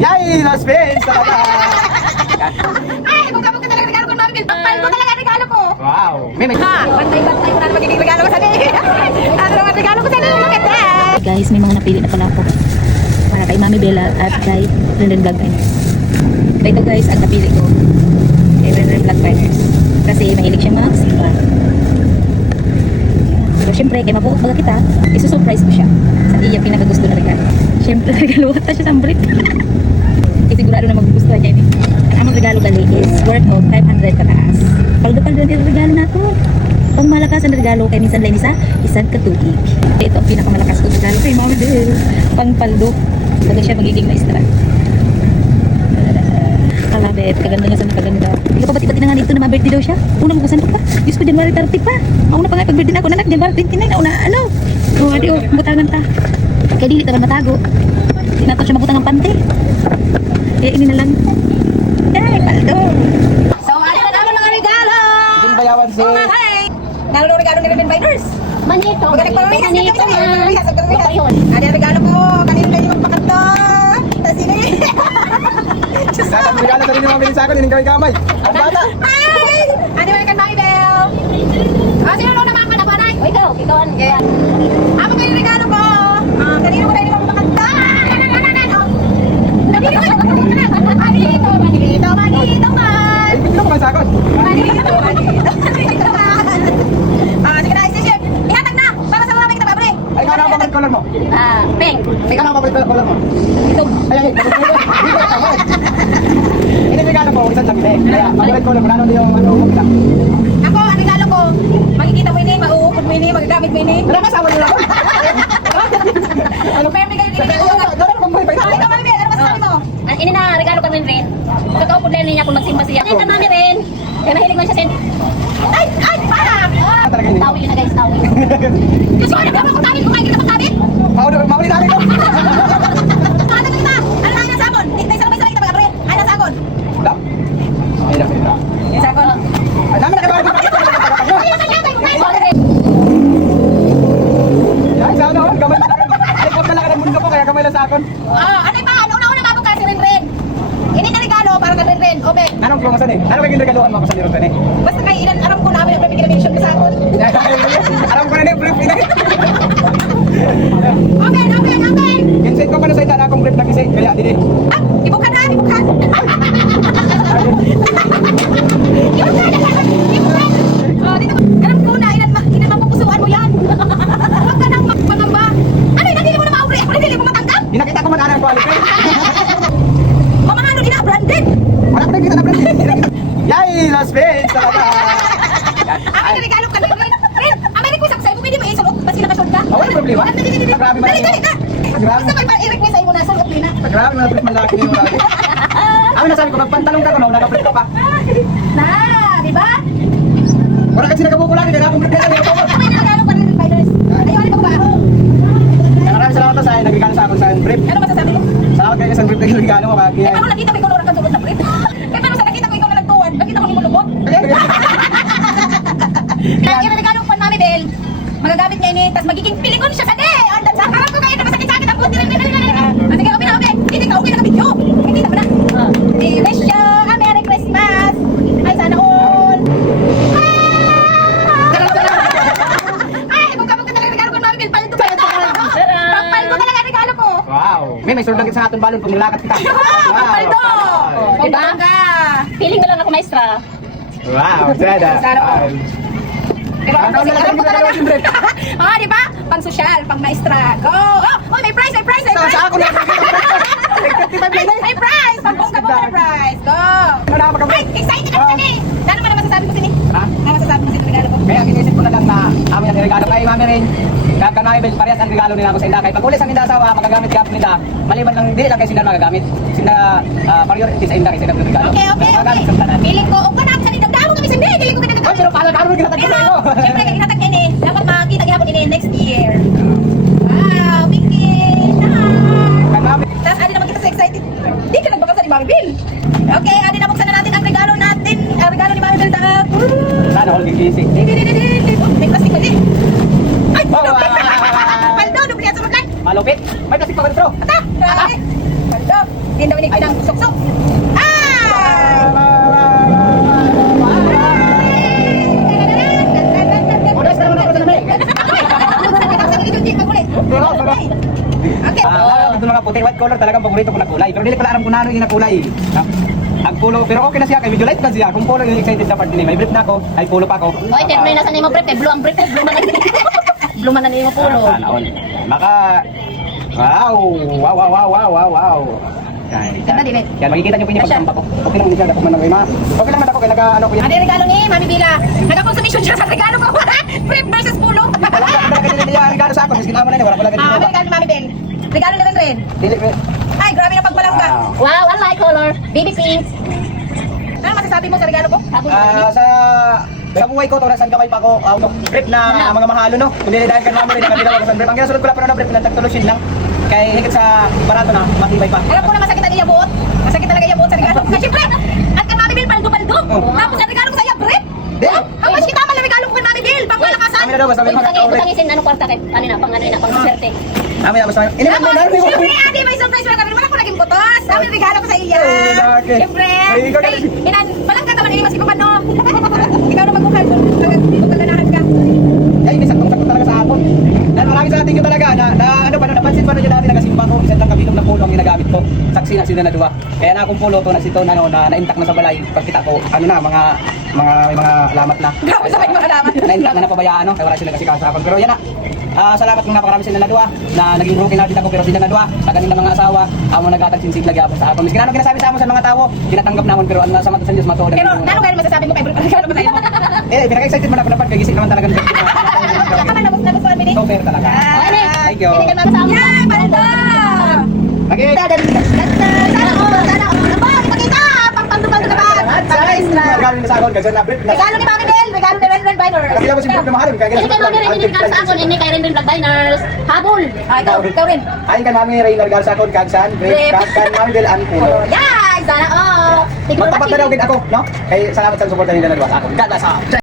Yay! Lost face! Talaga! Ay, bugka-bugka talaga regalo ko, Mami Bel. Pakpal ko talaga regalo ko. Wow! May Ha, bantay-bantay ko na magiging regalo ko sa ni. Ano naman regalo ko sa ni? Maganda. Guys, may mga napili na pala ako para kay Mami Bella at kay Renden Vlog Finers. Ito guys, ang napili ko kay Renden Vlog Finers kasi mahilig siya mag-simba. Pero syempre, kay mabuot baga kita, isusurprise ko siya sa iya pinakagusto na regalo. Syempre, regalo ka siya sa ambrit. Kasi sigurado na magugustuhan niya ini. Ang among regalo gali is worth of 500 pataas. Paldo-paldo ang regalo na to. Pang malakas ang regalo kay minsan lang isa, isang katuig. Ito ang pinakamalakas kong regalo kay Mami Bel. Pang paldo. Baga siya magiging maestra. Kalabit, kaganda nga sa kaganda. Hindi ko pati-pati na nga nito na ma-birthday daw siya. Una mo kusan ko pa. Diyos ko, January 30 pa. Ako na pa nga pag-birthday na ako. Nanak, January 29. Ako na, ano? O, adi o, butangan ta. Kaya dili tagal matago. Hindi nato siya mabutang ang pante. Kaya ini na lang. Ay, paldo. So, ano na naman mga regalo? Hindi bayawan si... Hi! Nalo regalo ni Renden Finers. Manito. Magaling pa rin. Manito na. Ano yung regalo ko? Kanino kayo magpakanto? Tapos sino Datang regalo sa rin yung mabilis ako, niningkawin kamay. Ang bata! Hi! Ano yung kan Mami Bel? Sino nung naman ka na? O ikaw, ikaw ang Yeah. Ako kayo regalo ko. Kanino ko kayo magpakanta? Manito man! Ay, bigyan ko man sa akon. Manito man! Sige na, isisip. Ihatag na! Para sa mga may kitababre. Ay, ikaw na ang papalit color mo. pink. Ikaw na ang papalit color mo. Ito. Ay, ay, ay. Ini regalo ko, isang lang din. Kaya, papalit color mo, ano yung ano mo kita. Ako, ang regalo ko, makikita mo ini, mauupod mo ini, magagamit mo ini. Pero kasama niyo ako. Ano pa yung regalo ko? Gano'n kung may Ikaw, Mami Bel, ano masasabi mo? Ang ini na regalo kami rin. Totoo po din niya kung magsimba siya. Ay, kami rin. Kaya nahilig man siya sin. Ay! Ay! Para! talaga hindi. Tawil na guys, tawil. Kasi wala ka kung gamit, kumain ka na pang gamit. Maulit natin ko. Ano kita? Ano na ang sabon? Tigtay sa labay sa kita mga pre. Ano ang sabon? Wala. Ay, lang ito. Yung sabon. Ay, namin nakabahan ko. Ay, sa ano? Gamay na lang. Ay, kapal lang ng mundo ko, kaya gamay lang sa akon. Ano pa? Ano una mabog kasi rin. Ini na regalo para ka rin. Open. Anong promosan eh? Ano kayo regaluhan mo ako sa liro ka eh? Basta kay ilan aram ko namin ang pamigil mention sa sabon. Alam ko na na yung brief ina. Open. Kinsit ko pa na sa ita na akong brief na kisay. Kaya, dili. Ibukan na, ibukan. Dito, alam ko na, ilan mapupusuan mo yan. Huwag ka nang magpangamba. Ano yun, hindi mo na mauri. Ako hindi mo matanggap. Dinakita ko man anang quality. Mamahalo din na, branded. Wala ko na kita na brief. Yay! Lost face! Talaga! Ang regalo ka rin. Ren, ang may request ako sa'yo, pwede mo isulot. Basta nakashort ka. Walang problema. Grabe man. Dali ka. Basta may i-request sa'yo mo na, sulot din na. Grabe mga brief malaki yung malaki. Ang nasabi ko, magpantalong ka ko na, naka-brief ka pa. Na, di ba? Wala kasi nagkabukulan, hindi na akong brief na lang. May regalo pa rin ng fighters. Ayaw, ano ba? Maraming salamat sa akin, nagregalo sa akin sa brief. Ano masasabi mo? Salamat kayo sa brief na regalo mo. Kaya... Ano nakita ko ikaw na sulot na brief? Kaya paano sa nakita ko ikaw na nagtuwan? Nakita ko yung mulubot? Kaya yung regalo ko Mami Bel, magagamit niya ini, tapos magiging pilingon siya sa day. Andan sa harap ko kayo na masakit-sakit ang puti rin. Sige, open na, open. Hindi ka okay na ka-video. Hindi na ba na? Wish you a Merry Christmas. Ay, sana all. Ay, bugka-bugka talaga regalo ko Mami Bel. Paldo ko talaga regalo ko. Wow! May sulod lang sa ating balon kung nilakat kita. Paldo. Diba? Feeling mo lang ako maestra. Wow! Sada! Sana all. Ano na lang yung dalawa yung brief? Di ba? Pang sosyal, pang maestra. Go! Oh, may prize, may prize, may prize. Sa ako na! 55 na May prize! Pag-bongga mo prize. Go! Wala ka Ay, excited ako sini. Ano man ang masasabi ko sini? Ha? Ano masasabi mo sini regalo ko? Kaya kinisip ko na lang na amin ang regalo kay Mami rin. Kahit ka Mami Bel, parehas ang regalo nila ako sa inda. Kaya pag ulis ang inda asawa, magagamit ka nila. Maliban lang, hindi lang kayo sinda magagamit. Sinda, priority sa inda kasi sinda regalo. Okay. Magagamit sa tanan. Feeling ko, okay na ako sa nito. Damo kami sa hindi. Feeling ko Ay, kinatagdag. pero paano mo kinatag ko sa iyo? Siyempre, kaya kinatag ini. Dapat makita gihapon ini next year. Wow, Vicky! Kay Mami. Tapos, adi naman kita sa excited. Di ka nagbakal ni Mami Bel. Okay, adi na buksan na natin ang regalo natin. Ang regalo ni Mami Bel. Sana all gigising. May plastic pa din. Ay, Wow! paldo, dublihan sa makan. Malupit. May plastic pa ba dito? Ata, grabe. Paldo. Hindi daw inig pinang suksok. Okay. Ito mga puti, white color talagang paborito ko na kulay. Pero hindi ko alam kung ano yung kulay. Ang pulo, pero okay na siya, kay medyo light na siya. Kung pulo yung excited sa part din, may brief na ako, ay pulo pa ako. Oy, terno na sa nimo brief, blue ang brief, blue man. Blue man na nimo pulo. Sana all. Maka, wow. Ganda din eh. Yan, makikita niyo po yung pagsamba ko. Okay lang siya, ako man ako ma. Okay lang ako kaya naka ano ko yan. Ano yung regalo ni Mami Bila? Nagka-consumption siya sa regalo ko. Brief versus pulo. Wala ka ganyan niya, regalo sa ako, kasi kinama na niya, wala pala ganyan. Ano regalo ni Mami Bel? Regalo ni Ren. Dili, Ay, grabe na pagbalangga. Wow, I like color. Baby pink. Ano masasabi mo sa regalo ko? Sa buhay ko, torasan kamay pa ako, brief na mga mahalo, no? Kung dili dahil kan mamo rin, nakabila ako sa brief. Ang kinasunod ko lang pero na brief na tagtulusin lang. Kaya higit sa barato na, matibay pa. Alam ko na masakit ang iyabot. Masakit talaga iyabot sa regalo. Kasi Brett, at kay Mami Bill, paldo-paldo. Tapos ang regalo ko sa iya, Brett. Ang mas kita man regalo ko kay Mami Bill, pangmalakasan. Kami na daw, basta may mga Butangisin ano kwarta kay ano na pang swerte. Kami na, basta may... Tapos, siyempre, ate, may surprise mo kami. Wala ko naging butos. Sabi regalo ko sa iya. Siyempre. Walang ka naman, mas ikupan, no? Ikaw na magbukal. Magkaganahan ka. Ay, may sakto talaga sa hapon. Dahil maraming sa ating yun talaga, napansin pa rin yun natin, nagasimba ko, isang lang kabilog na pulo ang ginagamit ko. Saksi na sila na duwa. Kaya na akong pulo to, na sito, na-intact na sa balay. Pagkita ko, ano na, may mga alamat na. Grabe sa may mga alamat. Na-intact na napabayaan, no? Kaya wala sila kasi kasapon. Pero yan na. Salamat kung napakarami sila na duwa, na naging broken natin ako, pero sila na duwa, sa kanilang mga asawa, amo nagtatagsinsig lagi ako sa aton. Miskin ano ginasabi sa amo sa mga tao, tinatanggap namon, pero ang nasa mata sa Diyos matuod. Pero, ano kaya masasabi mo kay regalo ko sa iyo? Pinaka-excited mo na ako dapat, kagising naman talaga. Wala ka man, nagustuhan mo din. So fair talaga. Thank you. Yay, paldo! Okay. Sana all. Ano ba? Ipakita! Pang-paldo-paldo naman. Regalo ni sa akin, kasi na brief na. Regalo ni Mami Bel, regalo ni Ren Biner. Kasi lang mo si brief na mahalin, kaya Ini kay Mami Ren, ini regalo sa akon, ini kay Ren Vlog Diners. Habol. Ikaw rin. Ayon kan mami Ray regalo sa akin, kagsan, brief, kan mami Del an pulo. Yay! Sana all. Magtapat na daw din ako, no? Kaya salamat sa suporta nila na duwa sa akin. God bless all.